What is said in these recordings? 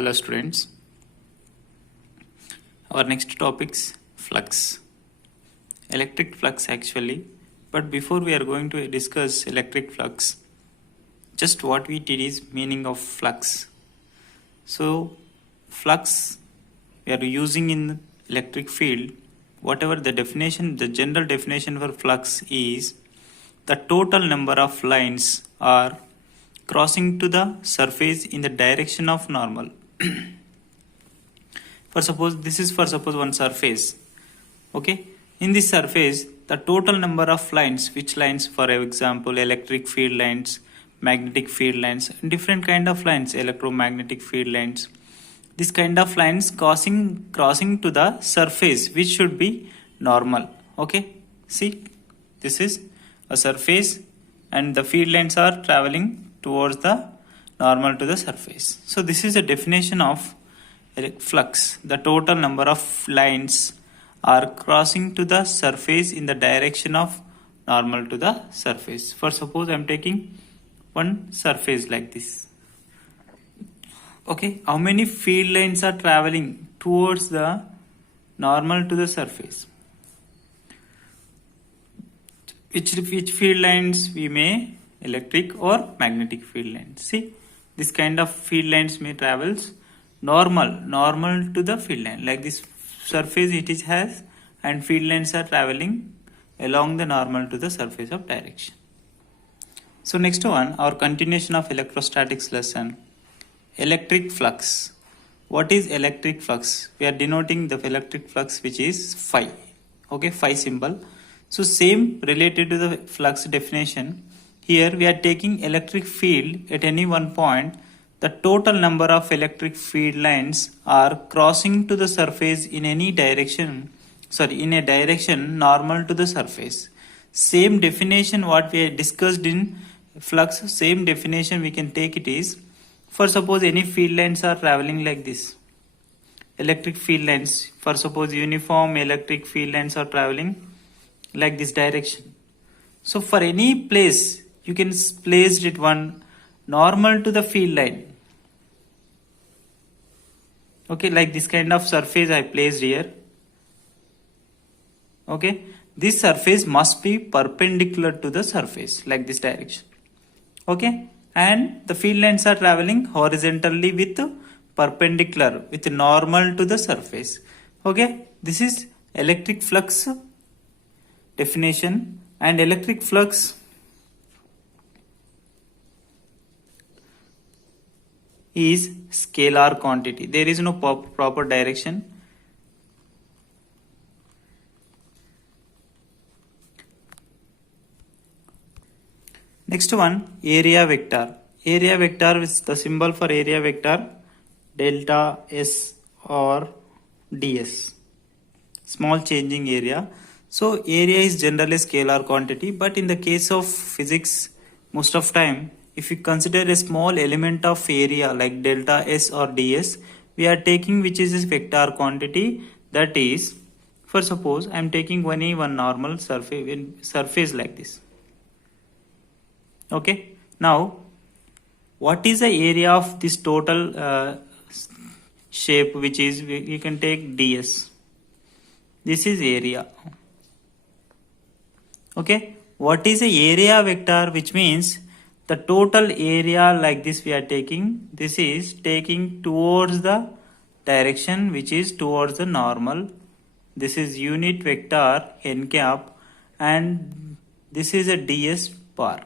Hello students. Our next topic's flux. Electric flux actually. But before we are going to discuss electric flux, just what we did is meaning of flux. So flux we are using in electric field, whatever the definition, the general definition for flux is the total number of lines are crossing to the surface in the direction of normal. For suppose one surface. Okay, in this surface the total number of lines, which lines, for example electric field lines, magnetic field lines, different kind of lines, electromagnetic field lines, this kind of lines crossing to the surface which should be normal. Okay, see, this is a surface and the field lines are traveling towards the normal to the surface. So this is a definition of flux. The total number of lines are crossing to the surface in the direction of normal to the surface. For suppose I am taking one surface like this. Okay, how many field lines are traveling towards the normal to the surface? Which field lines we may? Electric or magnetic field lines. See, this kind of field lines may travels normal to the field line, like this surface it is has, and field lines are traveling along the normal to the surface of direction. So next one, our continuation of electrostatics lesson, electric flux. What is electric flux? We are denoting the electric flux which is phi. Okay, phi symbol. So same related to the flux definition. Here we are taking electric field at any one point. The total number of electric field lines are crossing to the surface in any direction, in a direction normal to the surface. Same definition what we discussed in flux, same definition we can take it is, for suppose any field lines are traveling like this. Electric field lines, for suppose uniform electric field lines are traveling like this direction. So for any place, you can place it one normal to the field line. Okay, like this kind of surface I placed here. Okay, this surface must be perpendicular to the surface, like this direction. Okay, and the field lines are traveling horizontally with perpendicular, with normal to the surface. Okay, this is electric flux definition. And electric flux is scalar quantity. There is no proper direction. Next one, area vector. Area vector is the symbol for area vector delta S or ds. Small changing area. So area is generally scalar quantity, but in the case of physics, most of time, if you consider a small element of area like delta S or ds, we are taking which is a vector quantity. That is, for suppose I am taking one normal surface like this. Okay, now what is the area of this total shape, which is, you can take ds. This is area. Okay, what is the area vector, which means the total area like this we are taking, this is taking towards the direction which is towards the normal. This is unit vector n cap, and this is a ds bar.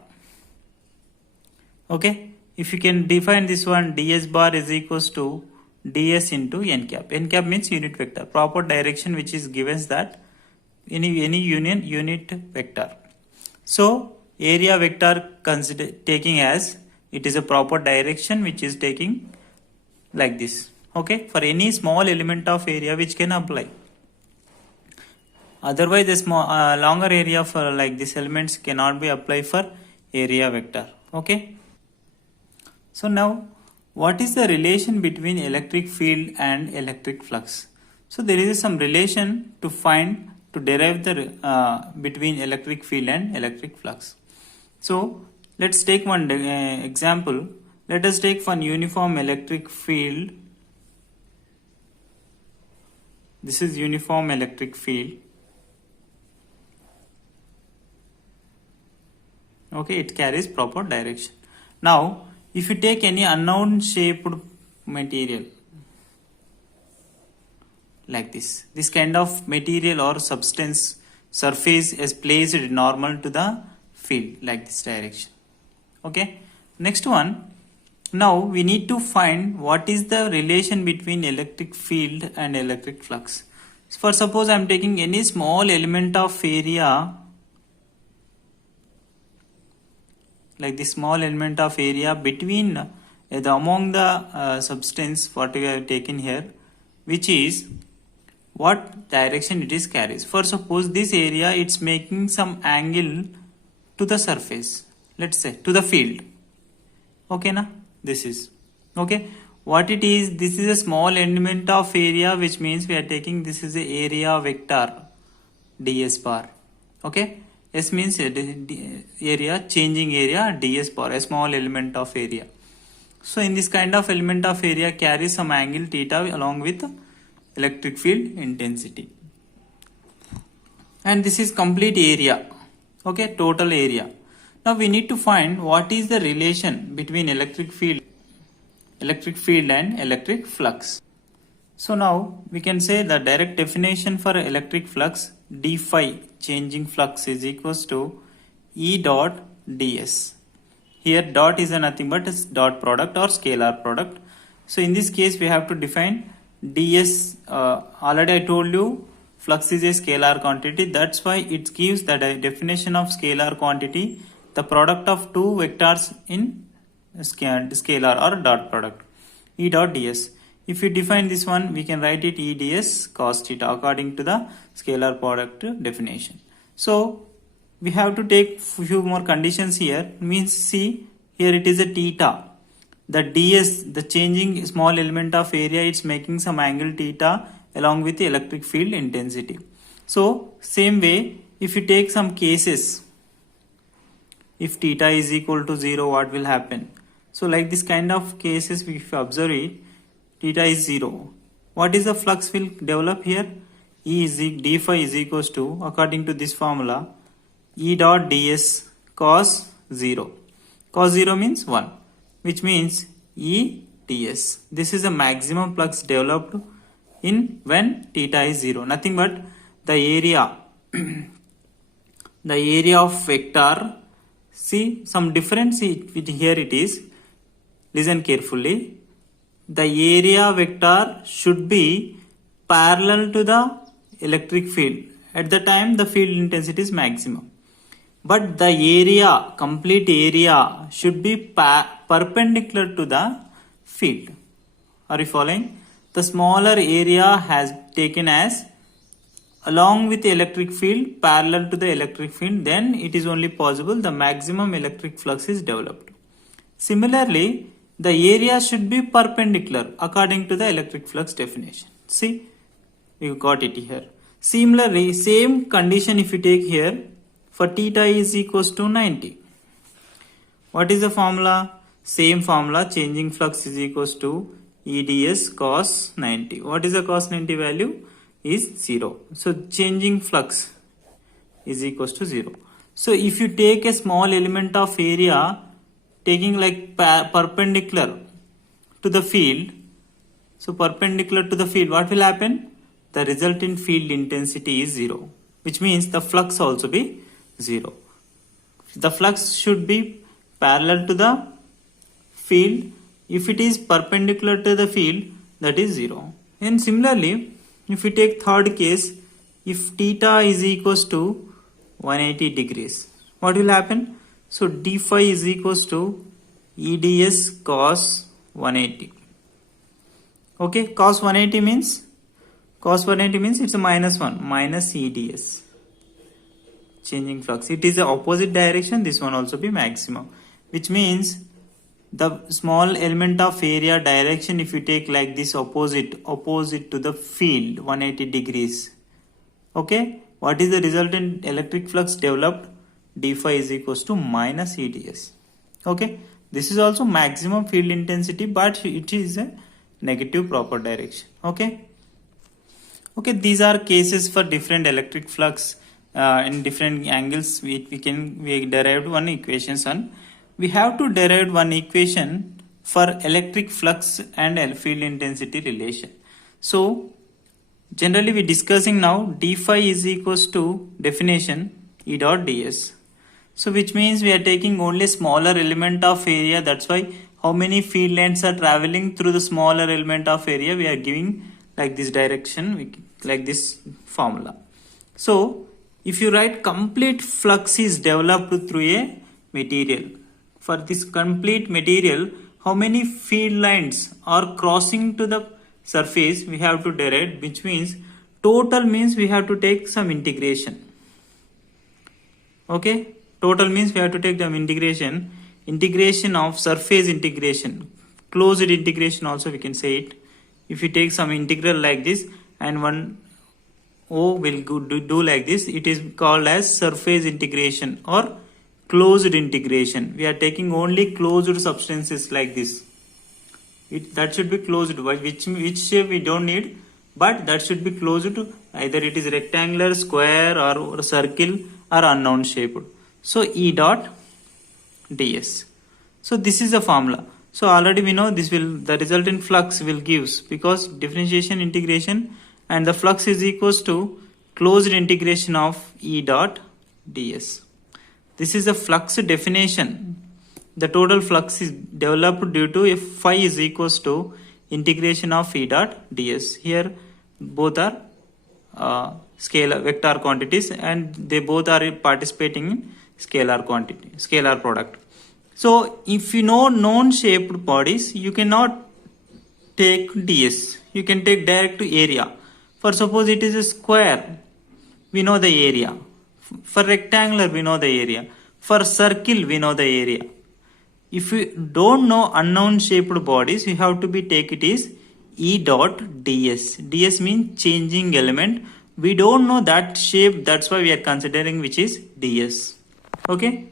Okay, if you can define this one, ds bar is equals to ds into n cap. N cap means unit vector, proper direction which is given that any unit vector. So area vector consider taking as it is a proper direction which is taking like this. Okay, for any small element of area which can apply. Otherwise the small longer area for like these elements cannot be applied for area vector. Okay, so now what is the relation between electric field and electric flux? So there is some relation to derive the between electric field and electric flux. So let's take one example. Let us take one uniform electric field This is uniform electric field. Okay, it carries proper direction. Now, if you take any unknown shaped material like this kind of material or substance surface is placed normal to the field like this direction. Okay, next one. Now we need to find what is the relation between electric field and electric flux. For suppose I am taking any small element of area, like the small element of area between among the substance what we have taken here, which is what direction it is carries. For suppose this area it's making some angle to the surface, let's say to the field. Okay na, this is okay. What it is, this is a small element of area, which means we are taking this is a area vector ds bar. Okay, S means area, changing area, ds bar, a small element of area. So in this kind of element of area carries some angle theta along with electric field intensity. And this is complete area. Okay, total area. Now we need to find what is the relation between electric field and electric flux. So now we can say the direct definition for electric flux, d phi changing flux is equals to E dot ds. Here dot is a nothing but a dot product or scalar product. So in this case we have to define ds. Already I told you flux is a scalar quantity. That's why it gives the definition of scalar quantity, the product of two vectors in scalar or dot product, E dot ds. If you define this one, we can write it E ds cos theta according to the scalar product definition. So we have to take few more conditions here. Means see, here it is a theta. The ds, the changing small element of area, it's making some angle theta along with the electric field intensity. So same way, if you take some cases, if theta is equal to 0, what will happen? So like this kind of cases, if you observe it, theta is 0. What is the flux will develop here? D phi is equals to, according to this formula, E dot ds cos 0. Cos 0 means 1, which means E ds. This is the maximum flux developed in when theta is 0. Nothing but the area, the area of vector. See some difference here it is. Listen carefully. The area vector should be parallel to the electric field. At the time the field intensity is maximum. But the area, complete area should be perpendicular to the field. Are you following? The smaller area has taken as along with the electric field parallel to the electric field, then it is only possible the maximum electric flux is developed. Similarly, the area should be perpendicular according to the electric flux definition. See, you got it here. Similarly, same condition if you take here, for theta is equals to 90. What is the formula? Same formula, changing flux is equals to EDS cos 90. What is the cos 90 value? Is 0. So changing flux is equals to 0. So if you take a small element of area, taking like perpendicular to the field, so perpendicular to the field, what will happen? The resultant field intensity is 0, which means the flux also be 0. The flux should be parallel to the field. If it is perpendicular to the field, that is 0. And similarly, if we take third case, if theta is equals to 180 degrees, what will happen? So d phi is equals to EDS cos 180. Okay, cos 180 means it's a minus 1, minus EDS. Changing flux. It is the opposite direction, this one also be maximum. Which means the small element of area direction, if you take like this opposite to the field 180 degrees. Okay, what is the resultant electric flux developed? D phi is equals to minus EDS. Okay, this is also maximum field intensity, but it is a negative proper direction. Okay, Okay, these are cases for different electric flux in different angles. We derived one equations on. We have to derive one equation for electric flux and field intensity relation. So generally we discussing now d phi is equals to definition E dot ds. So which means we are taking only smaller element of area. That's why how many field lines are traveling through the smaller element of area we are giving like this direction, like this formula. So if you write complete flux is developed through a material. For this complete material, how many field lines are crossing to the surface we have to derive, which means total means we have to take some integration. Okay, total means we have to take the integration of surface integration, closed integration also we can say it. If you take some integral like this and one O will do like this, it is called as surface integration or closed integration. We are taking only closed substances like this. That should be closed, which shape we don't need, but that should be closed to either it is rectangular, square or circle or unknown shaped. So E dot ds. So this is the formula. So already we know this will, the resultant flux will gives, because differentiation integration and the flux is equals to closed integration of E dot ds. This is the flux definition. The total flux is developed due to if phi is equals to integration of E dot ds. Here both are scalar vector quantities and they both are participating in scalar quantity, scalar product. So if you know known shaped bodies, you cannot take ds. You can take direct to area. For suppose it is a square, we know the area. For rectangular, we know the area. For circle, we know the area. If we don't know unknown shaped bodies, we have to be take it is E dot ds. ds means changing element. We don't know that shape, that's why we are considering which is ds. Okay.